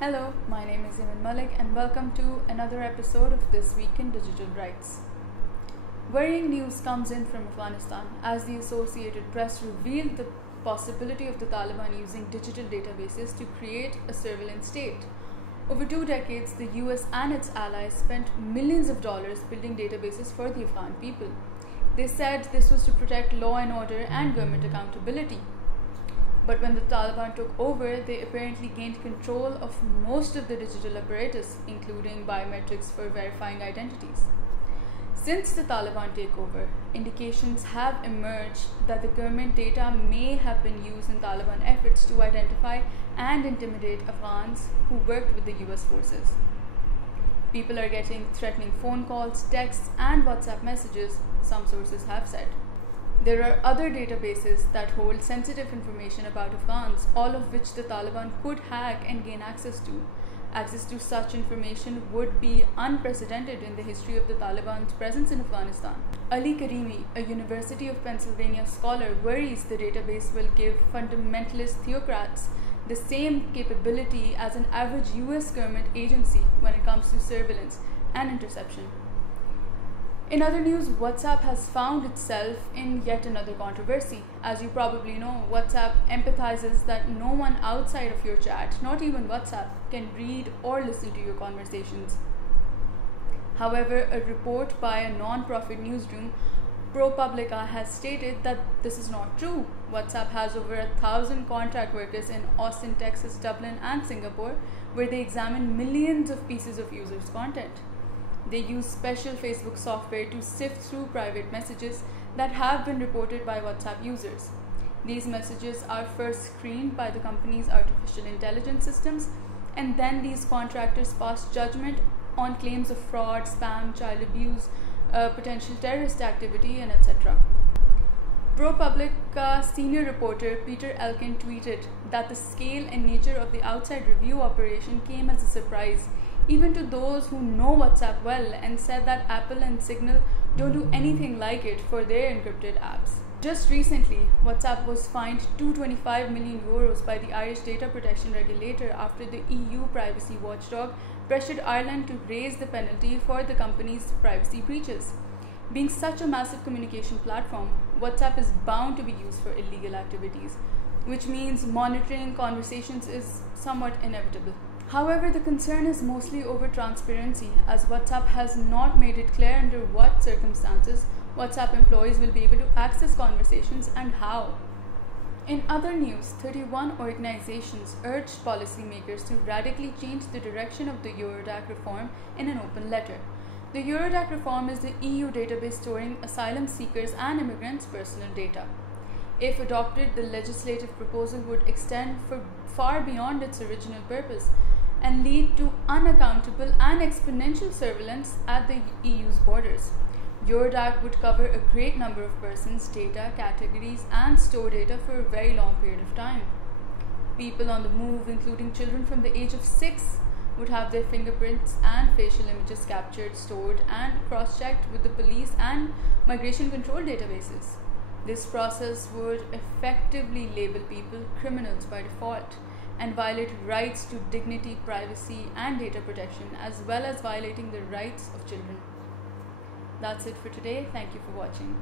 Hello, my name is Aeman Malik and welcome to another episode of This Week in Digital Rights. Worrying news comes in from Afghanistan as the Associated Press revealed the possibility of the Taliban using digital databases to create a surveillance state. Over 2 decades, the US and its allies spent millions of dollars building databases for the Afghan people. They said this was to protect law and order and government accountability. But when the Taliban took over, they apparently gained control of most of the digital apparatus, including biometrics for verifying identities. Since the Taliban takeover, indications have emerged that the government data may have been used in Taliban efforts to identify and intimidate Afghans who worked with the US forces. People are getting threatening phone calls, texts, and WhatsApp messages, some sources have said. There are other databases that hold sensitive information about Afghans, all of which the Taliban could hack and gain access to. Access to such information would be unprecedented in the history of the Taliban's presence in Afghanistan. Ali Karimi, a University of Pennsylvania scholar, worries the database will give fundamentalist theocrats the same capability as an average US government agency when it comes to surveillance and interception. In other news, WhatsApp has found itself in yet another controversy. As you probably know, WhatsApp empathizes that no one outside of your chat, not even WhatsApp, can read or listen to your conversations. However, a report by a non-profit newsroom, ProPublica, has stated that this is not true. WhatsApp has over 1,000 contract workers in Austin, Texas, Dublin, and Singapore, where they examine millions of pieces of users' content. They use special Facebook software to sift through private messages that have been reported by WhatsApp users. These messages are first screened by the company's artificial intelligence systems, and then these contractors pass judgment on claims of fraud, spam, child abuse, potential terrorist activity, and etc. ProPublica senior reporter Peter Elkin tweeted that the scale and nature of the outside review operation came as a surprise even to those who know WhatsApp well, and said that Apple and Signal don't do anything like it for their encrypted apps. Just recently, WhatsApp was fined €225 million by the Irish data protection regulator after the EU privacy watchdog pressured Ireland to raise the penalty for the company's privacy breaches. Being such a massive communication platform, WhatsApp is bound to be used for illegal activities, which means monitoring conversations is somewhat inevitable. However, the concern is mostly over transparency, as WhatsApp has not made it clear under what circumstances WhatsApp employees will be able to access conversations and how. In other news, 31 organizations urged policymakers to radically change the direction of the Eurodac reform in an open letter. The Eurodac reform is the EU database storing asylum seekers and immigrants' personal data. If adopted, the legislative proposal would extend far beyond its original purpose and lead to unaccountable and exponential surveillance at the EU's borders. Eurodac would cover a great number of persons, data, categories, and store data for a very long period of time. People on the move, including children from the age of 6, would have their fingerprints and facial images captured, stored, and cross-checked with the police and migration control databases. This process would effectively label people criminals by default and violate rights to dignity, privacy, and data protection, as well as violating the rights of children. That's it for today. Thank you for watching.